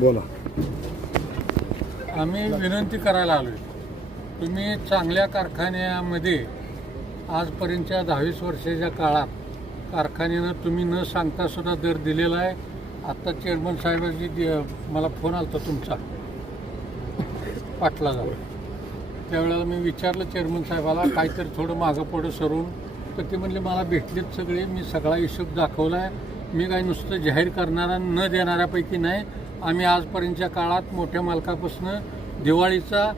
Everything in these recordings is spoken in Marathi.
बोला. आम्ही विनंती करायला आलोय. तुम्ही चांगल्या कारखान्यामध्ये आजपर्यंतच्या 10-20 वर्षाच्या काळात कारखान्यानं तुम्ही न सांगता सुद्धा दर दिलेला आहे. आत्ता चेअरमन साहेबांची मला फोन आला होता तुमचा पाटला जाऊन. त्यावेळेला मी विचारलं चेअरमन साहेबाला काहीतरी थोडं मागं पुढं सरून, तर ते म्हणले मला भेटलेत सगळे, मी सगळा हिशोब दाखवला आहे, मी काही नुसतं जाहीर करणारा न देणाऱ्यापैकी नाही. आम्ही आजपर्यंतच्या काळात मोठ्या मालकापासून दिवाळीचा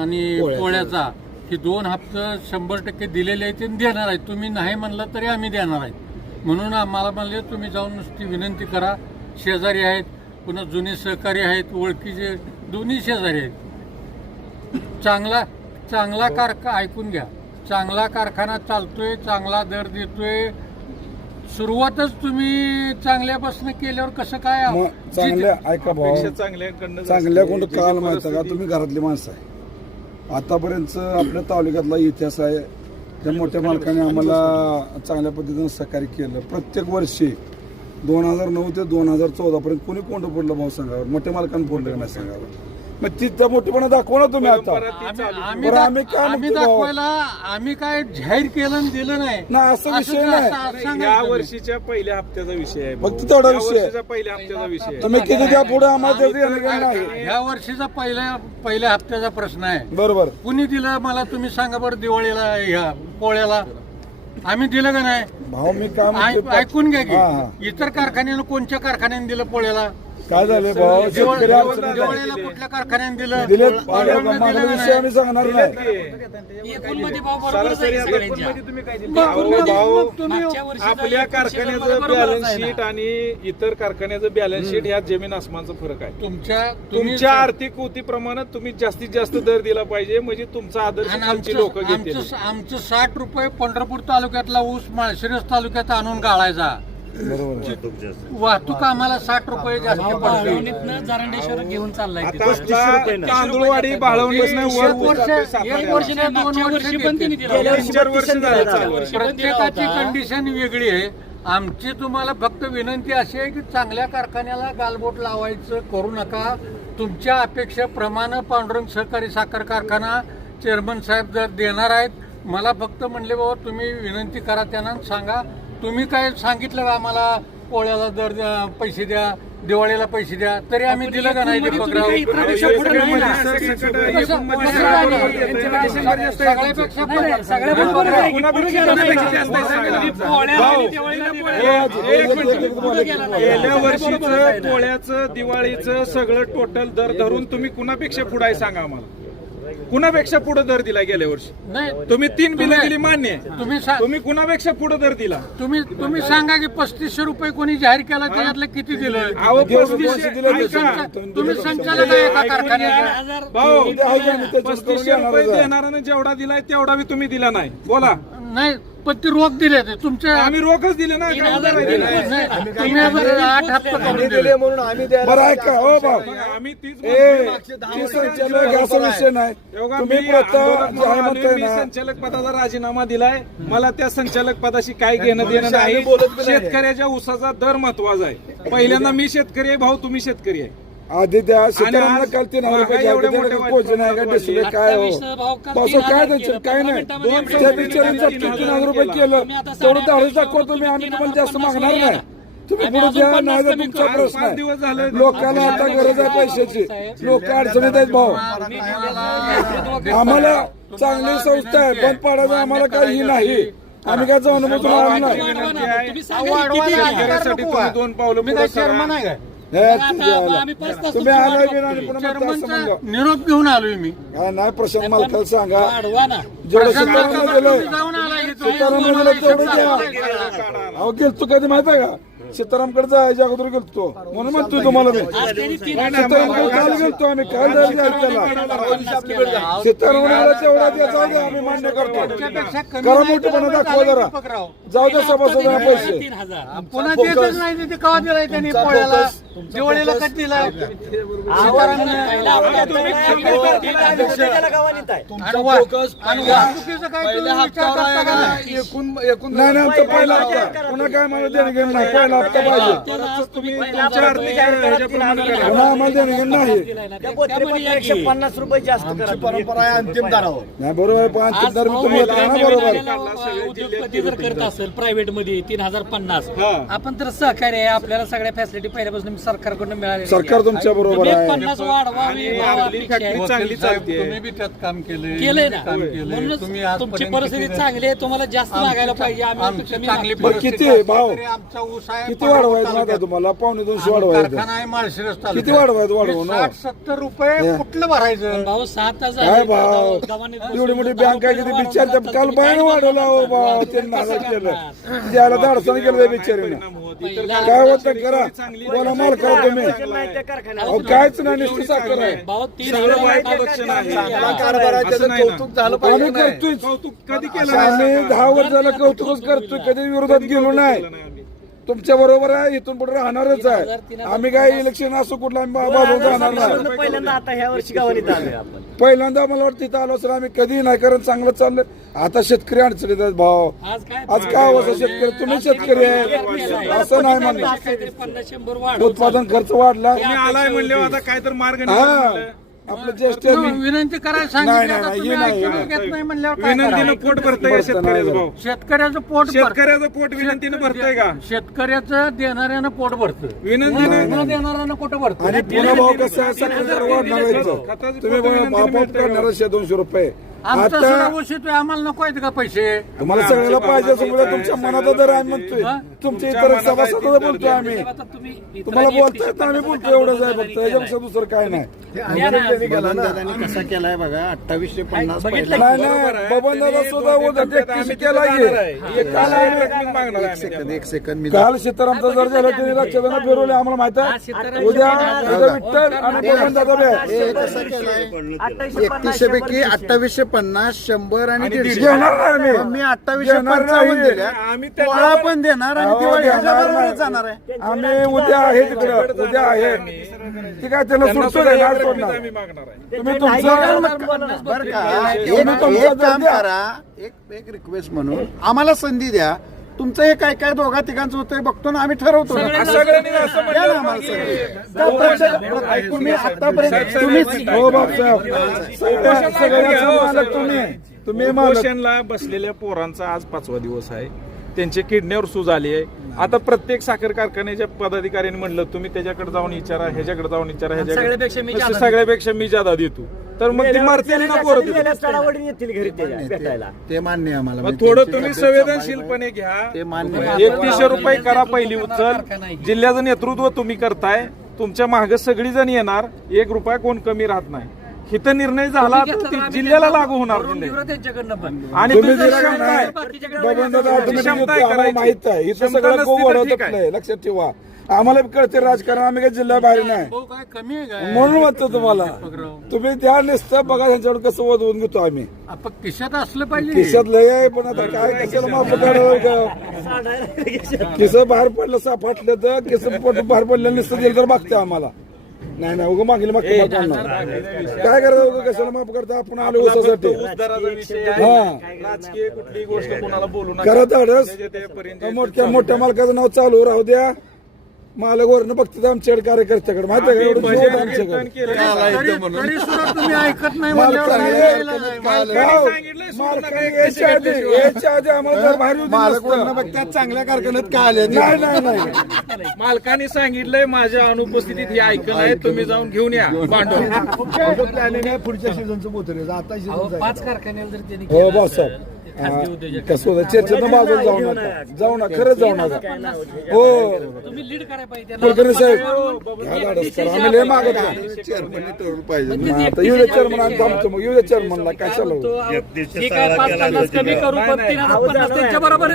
आणि पोळ्याचा हे 2 हप्ते 100% दिलेले आहेत आणि देणार आहेत. तुम्ही नाही म्हणलं तरी आम्ही देणार आहेत. म्हणून आम्हाला म्हणले तुम्ही जाऊन नुसती विनंती करा. शेजारी आहेत, पुन्हा जुने सहकारी आहेत, ओळखीचे दोन्ही शेजारी आहेत. चांगला ऐकून घ्या, चांगला कारखाना चालतोय, चांगला दर देतोय. सुरुवातच तुम्ही चांगल्यापासून केल्यावर कसं काय चांगल्या ऐका भाऊ, चांगल्याकडून काल माहिती का तुम्ही घरातली माणसं आहे. आतापर्यंत आपल्या तालुक्यातला इतिहास आहे. त्या मोठ्या मालकाने आम्हाला चांगल्या पद्धतीनं सहकार्य केलं. प्रत्येक वर्षी 2009 ते 2014 पर्यंत कोणी कोंड पडलं भाऊ सांगावं, मोठ्या मालकानं पडलं नाही सांगावं. मग तिथं मोठेपणा दाखवा ना तुम्ही. आता आम्ही काय जाहीर केलं आणि दिलं नाही असा विषय नाही. या वर्षीच्या पहिल्या हप्त्याचा विषय आहे. फक्त तेवढा विषय पहिल्या हप्त्याचा विषय तुम्ही किती द्या पुढे आम्हाला नाही. ह्या वर्षीचा पहिल्या हप्त्याचा प्रश्न आहे. बरोबर. कुणी दिलं मला तुम्ही सांगा बरं. दिवाळीला ह्या पोळ्याला आम्ही दिलं का नाही भाऊ? मी काय ऐकून घ्या की इतर कारखान्यानं कोणत्या कारखान्याने दिलं पोळ्याला? काय झाले भाऊ? दिवाळीला कुठल्या कारखान्याने दिलं? विषय आम्ही सांगणार नाही. आपल्या कारखान्याचं बॅलन्स शीट आणि इतर कारखान्याचं बॅलन्स शीट ह्यात जमीन आसमानचा फरक आहे. तुमच्या आर्थिक कृतीप्रमाणे तुम्ही जास्तीत जास्त दर दिला पाहिजे, म्हणजे तुमचा आदर्श लोक घेतील. आमचं 60 रुपये पंढरपूर तालुक्यातला ऊस माळशिरस तालुक्यात आणून गाळायचा. वाहतूक आम्हाला 60 रुपये जास्त जारंडेश्वर घेऊन चाललाय. तांदूळवाडी प्रत्येकाची कंडिशन वेगळी आहे. आमची तुम्हाला फक्त विनंती अशी आहे की चांगल्या कारखान्याला गालबोट लावायचं करू नका. तुमच्या अपेक्षेप्रमाणे पांडुरंग सहकारी साखर कारखाना चेअरमन साहेब जर देणार आहेत, मला फक्त म्हणले बाबा तुम्ही विनंती करा, त्यांना सांगा. तुम्ही काय सांगितलं का आम्हाला पोळ्याला दर पैसे द्या, दिवाळीला पैसे द्या, तरी आम्ही दिलं का नाही? गेल्या वर्षीचं पोळ्याचं दिवाळीचं सगळं टोटल दर धरून तुम्ही कुणापेक्षा पुढे आहे सांगा आम्हाला? कुणापेक्षा पुढे दर दिला गेल्या वर्षी? नाही, तुम्ही 3 बिलं दिली मान्य. तुम्ही कुणापेक्षा पुढे दर दिला? तुम्ही सांगा की 3500 रुपये कोणी जाहीर केला, त्याच्यातलं किती दिलं? तुम्ही संचालक आहे एका कारखान्याचा. भाऊ 3500 रुपये देणाऱ्यानं जेवढा दिलाय तेवढा बी तुम्ही दिला नाही. बोला. नाही, पण ते रोख दिले ते तुमचे. आम्ही रोखच दिले ना. तुम्ही 8 हप्ते करून दिले म्हणून आम्ही बरं ऐका हो भाऊ, आम्ही तीच विषय नाही. मी संचालक पदाचा राजीनामा दिलाय. मला त्या संचालक पदाशी काय घेणं देणं नाही. शेतकऱ्याच्या ऊसाचा दर महत्वाचा आहे. पहिल्यांदा मी शेतकरी आहे भाऊ, तुम्ही शेतकरी आहे. आधी त्या शेतकऱ्यांना काल 3,000 रुपये पोहोचले आहे का डिस्प्ले काय हो काय त्यांचं काय नाही. 3,000 रुपये केलं तेवढं 10 दाखवा तुम्ही. आम्ही तुम्हाला जास्त मागणार नाही. तुम्ही पुढे द्या, नाही तर तुमचा प्रश्न आहे. लोकांना आता गरज आहे पैशाची. लोक अडचणीत आहेत भाऊ. आम्हाला चांगली संस्था आहे, बंद पाडायचं आम्हाला काही नाही. आम्ही काय जाऊन तुम्ही 2 पावलं पुढे चेअरमन आहे तुम्ही आलाय निरोप घेऊन आलोय मी. काय नाही प्रशांत मालकाला सांगा जाऊन अहो गेलतो कधी माहित आहे का? सीतारामकडे जायच्या अगोदर गेलतो म्हणून म्हणतोय तुम्हाला मी. सीतारामकडे काल गेलतो आम्ही. काल जायला सीतारामला तेवढा द्यायचा द्या, आम्ही मान्य करतो. करा मोठेपणा दाखवा जरा. जाऊ द्या सभासदांना पैसे. पुन्हा देतच नाही ते कवा दिलाय त्यांनी पोळ्याला, दिवाळीला कधी दिलाय? नाही आमचा पहिला पुन्हा काय मला देणं घेणं नाही. पहिला हप्ता पाहिजे तुमच्या आर्थिक ह्याच्याप्रमाणे करा. पुन्हा आम्हाला देणं घेणं नाही त्या बोत्रेपत्र 150 रुपये जास्त करा परंपरा आहे अंतिम दरावर. नाही बरोबर आहे, पण अंतिम दर मी तुम्ही येत ना बरोबर. उद्योगपती जर करत असेल प्रायव्हेट मध्ये 3050 हा. आपण तर सहकार्य आहे, आपल्याला सगळ्या फॅसिलिटी पहिल्यापासून सरकारकडून मिळाल्या सरकार तुमच्या बरोबर आहे. 50 वाढवावी आणि आपली फॅक्टरी चांगली चालते. तुम्ही बी त्यात काम केलंय केलंय ना काम केलंय. म्हणूनच तुम्ही तुमची आजपर्यंत परिस्थिती किती- चांगली आहे, तुम्हाला जास्त लागायला पाहिजे. आमची आम्ही कमी चांगली मागतो. बरं, किती परिस्थिती आहे असली भाव? तरी आमचा ऊस आहे किती वाढवायचं माहिती आहे तुम्हाला? 250 वाढवायचं. कारखाना आहे माळशिरस तालुक्यात. किती वाढवायचं वाढवू ना? 60-70 रुपये कुठलं भरायचं? भाऊ 7,000 काय भाव? एवढी मोठी बँक आहे किती बिचार काल बाहेर वाढवला हो भाव. त्यांनी नाराज केलं, त्याला धाडसण केलं बिचारीनं. काय होतं करा, बोला माल करा तुम्ही. नाही त्या कारखान्यात अहो कायच नाही, नुसती साखर आहे. भाऊ सगळं वाईट लक्षण आहे. चांगला कारभार आहे, त्याचं कौतुक झालं आम्ही पाहिजे. करतोय, कौतुक कधी केलं नाही? आम्ही 10 वर्ष झालं कौतुकच करतोय, कधी विरोधात गेलो नाही. तुमच्या बरोबर आहे, इथून पुढे राहणारच आहे. आम्ही काय इलेक्शन असो कुठलं आम्ही बाजूला राहणार नाही. पहिल्यांदा आता ह्या वर्षी गावाला आलोय आपण. पहिल्यांदा मला वाटतं इथं आलो असेल आम्ही, कधी नाही, कारण चांगलं चाललंय. आता शेतकरी अडचणीत आहेत भाव. आज काय असं शेतकरी, तुम्ही शेतकरी आहे असं नाही म्हणलं. 50-100 वाढ उत्पादन खर्च वाढला. तुम्ही आलाय म्हणले आता काय तर मार्ग हा, नाही. आपलं ज्येष्ठ विनंती करायला सांगितलं, आता तुम्ही ऐकून घेत नाही म्हणल्यावर काय विनंतीनं करायचं? पोट भरतंय का शेतकऱ्याचं भाऊ? शेतकऱ्याचं पोट भरतं. शेतकऱ्याचं पोट विनंतीनं भरतंय का? शेतकऱ्याचं देणाऱ्यानं पोट भरतं, विनंतीनं न देणाऱ्यानं कुठं भरतं? आणि पुन्हा भाव कसं आहे, साखर दर वाढणार आहे इथं. तुम्ही आपोआप करणार 100-200 रुपये. आमचं आता सुद्धा ऊस येतोय, आम्हाला नको आहेत का पैसे? तुम्हाला सगळ्याला पाहिजे समजा, तुमच्या मनात दर आहे म्हणतोय. तुमच्या इतर सभासद बोलतोय आम्ही. आता तुम्ही तुम्हाला बोलता येत नाही, आम्ही बोलतोय एवढंच आहे फक्त, याच्यापेक्षा दुसरं काय नाही. दादांनी कसा केलाय बघा 2850 पहिला. नाही नाही, बबन दादा सुद्धा उद्या 33 केला की. काल आम्ही- एक सेकंद मी काल सीतारामचा जर झाला त्यांनी रक्षाबंधन फिरवले आम्हाला माहित आहे. उद्या विठ्ठल आणि बबन दादा बी आहे. हे कसं केलंय 3100 पैकी 2850 100 आणि 150 घेणार नाही आम्ही. मग मी 2855 दिल्या. आम्ही पोळा पण देणार आणि अहो, दिवाळी देणार ह्याच्याबरोबरच नाही. जाणार आहे. आम्ही उद्या आहे तिकडं, उद्या आहे. ती काय त्याला सुटतो नाही, नाही सोडणार. आम्ही मागणार आहे. तुम्ही तुमचं बरं का तुम्ही तुमचं एक काम द्या. करा, एक रिक्वेस्ट म्हणून आम्हाला संधी द्या. तुमचं हे काय काय दोघा तिघांचं होतंय बघतो ना, आम्ही ठरवतो ना. सगळ्यांनी असं द्या ना आम्हाला संधी. त्या प्रत्येक- तुम्ही आतापर्यंत तुम्ही हो बापसाहेब, सगळ्याचं मालक तुम्ही मालक. उपोषणला बसलेल्या पोरांचा आज 5वा दिवस आहे. त्यांचे किडनीवर सूज आली आहे. आता प्रत्येक साखर कारखान्याच्या पदाधिकाऱ्यांनी म्हणलं तुम्ही त्याच्याकडे जाऊन विचारा, ह्याच्याकडे जाऊन विचारा, सगळ्यापेक्षा मी ह्याच्याकडे जादा सगळ्यापेक्षा मी जादा देतो. तर मग ती मारतेली ना पोरं तिथं. ते मान्य आहे आम्हाला. मग थोडं तुम्ही संवेदनशीलपणे घ्या. ते मान्य. 3100 रुपये करा पहिली उचल. जिल्ह्याचं नेतृत्व तुम्ही करताय, तुमच्या मागे सगळी जण येणार, 1 रुपया कोण कमी राहत नाही. इथं निर्णय झाला तर ती जिल्ह्याला लागू होणार जिल्ह्यात. त्यांच्याकडनं पण आणि तुम्ही तुमची दिला का क्षमता नाही? आहे. बबन दादा ऑटोमॅटिक क्षमता आहे आम्हाला करायची. माहित आहे. इथं क्षमता सगळं नसती गो तर वडवत ठीक आहे. नाही, लक्षात ठेवा. आम्हाला बी कळते राजकारण, आम्ही काही जिल्हा बाहेर नाही. भाऊ काय कमी आहे काय? म्हणून म्हणतो तुम्हाला, तुम्ही त्या लिस्ट बघा ह्यांच्याकडे कसं वधवून घेतो आम्ही. आपण खिशात असलं पाहिजे. खिशात लय आहे, पण आता काय कशाला माफ किस बाहेर पडलं सापटलं तर किस बाहेर पडलं नुसतं दिलं तर मागते आम्हाला. नाही नाही, उगं मागेल मागतो काय करायचं, उगं कशाला माफ करता, आपण आलो उसासाठी. उद्धाराचा विषय आहे. हा. राजकीय कुठलीही गोष्ट कोणाला बोलू नका. करा धाडस. त्याच्यापर्यंत मोठ्या मोठ्या मालकाचं नाव चालू राहू द्या. मालक वरनं बघतात आमच्याकडे कार्यकर्त्याकडे, माहिती आहे का, एवढं जोड आहे आमच्याकडे. तरी सुद्धा तुम्ही ऐकत नाही मालक म्हणल्यावर काय चांगले. करायला? मालकाने यायच्या आधी आम्हाला जर बाहेर येऊ दिलं नसतं. बघतात चांगल्या कारखान्यात काय आले. नाही नाही नाही, मालकाने सांगितलंय माझ्या अनुपस्थितीत हे ऐकलं आहे, तुम्ही जाऊन घेऊन या भांडवल. प्लॅनिंग आहे पुढच्या सीझनचं बोतरे आता अहो, 5 कारखान्याला जर त्यांनी हो केलं भाऊसाहेब, असतं, ते खाजगी उद्योजक कसं होतं, चर्चेतनं बाजूला जाऊ नका, जाऊ नका, खरंच जाऊ नका. हो तुम्ही लीड करायला पाहिजे कुलकर्णी साहेब, घ्या धाडस करा, आम्ही लय मागत नाही. चेअरमनने ठरवलं पाहिजे. मग आता येऊ दे चेअरमन, आम्ही थांबतो मग, येऊ दे चेअरमनला, कशाला हो? ठीक आहे, 550 कमी करू, पण 3050 त्यांच्या बरोबर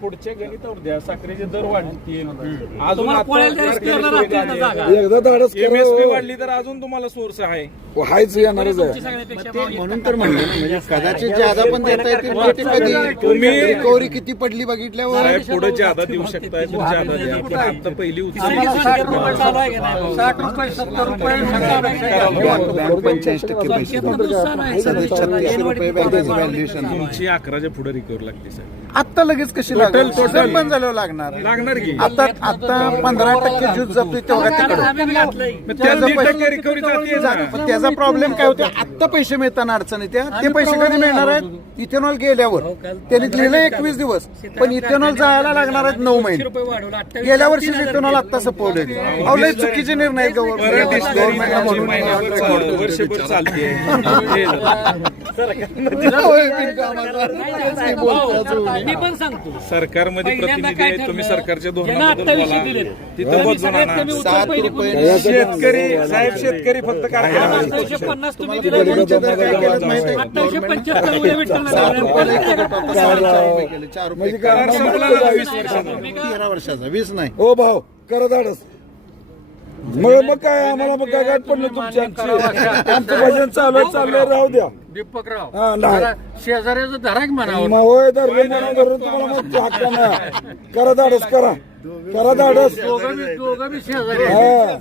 पुढच्या गणितावर द्या, साखरेचे दर वाढतील. अजून तुम्हाला पोळ्याला जायचं तेवढं राहतील ना जागा. एकदा धाडस करा MSP हो. वाढली तर अजून तुम्हाला सोर्स आहे. हायच येणारच आहे. सगळ्यापेक्षा ते म्हणून तर म्हणलं ना, म्हणजे कदाचित ज्यादा पण देता येईल रिकव्हरी किती पडली बघितल्यावर साहेब पुढे ज्यादा देऊ शकताय तर ज्यादा द्या पण आता पहिली आम्हाला 60 रुपये चालू आहे की नाही? 60 रुपये 70 रुपये बँक 45% पैसे देते. 36 रुपये बँकेचं व्हॅल्युएशन तुमची 11च्या पुढे रिकव्हर लागते साहेब. आता लगेच कशी लागेल टोटल बंद झाल्यावर लागणार लागणार की आता 15% ज्यूस जातोय तेवढा तिकडे आम्ही बी घातलंय. मग त्याला 10% रिकव्हरी जाते ना. पण त्याचा प्रॉब्लेम काय होतो आत्ता पैसे मिळताना अडचण येते ते पैसे कधी मिळणार आहेत इथेनॉल गेल्यावर त्यांनी लिहिलं 21 दिवस पण इथेनॉल जायला लागणार आहेत 9 महिने रुपये वाढवलं 28 गेल्या वर्षी इथेनॉल आत्ता सपवले अवलय चुकीचे निर्णय परत डिस्कवरी महिन्याभर चालते, वर्षभर चालते. मी पण सांगतो सरकारमध्ये पहिल्यांदा प्रतिनिधी काय आहेत तुम्ही ठरलं? सरकारच्या ज्यांना धोरणाबद्दल 28 बोला दिलेत. तिथं बदलून आणा. कमी उत्तर 7 पहिली रुपये. कोणी- शेतकरी साहेब शेतकरी फक्त कारखाना 2850 तुम्ही तुम्हाला दिले. गडकरींचे दर काय केलेत माहिती आहे? 2875 उद्या भेटलं 7 रुपयाला एक नाही. किलो होता, 4 रुपये केले, 4 रुपये म्हणजे काय करार संपला ना 20 वर्षाचा. 13 वर्षाचा 20 नाही हो भाऊ करा धाडस मग काय आम्हाला मग काय गाठ पडलं तुमची आमची आमचं भजन चालू राहू द्या दीपकराव हा, नाही. जरा शेजाऱ्याचं धराक म्हणावं मग होय धरले म्हणून धरून तुम्हाला मग हक्क नाही करा धाडस करा धाडस दोघं बी शेजारी आहेत. हा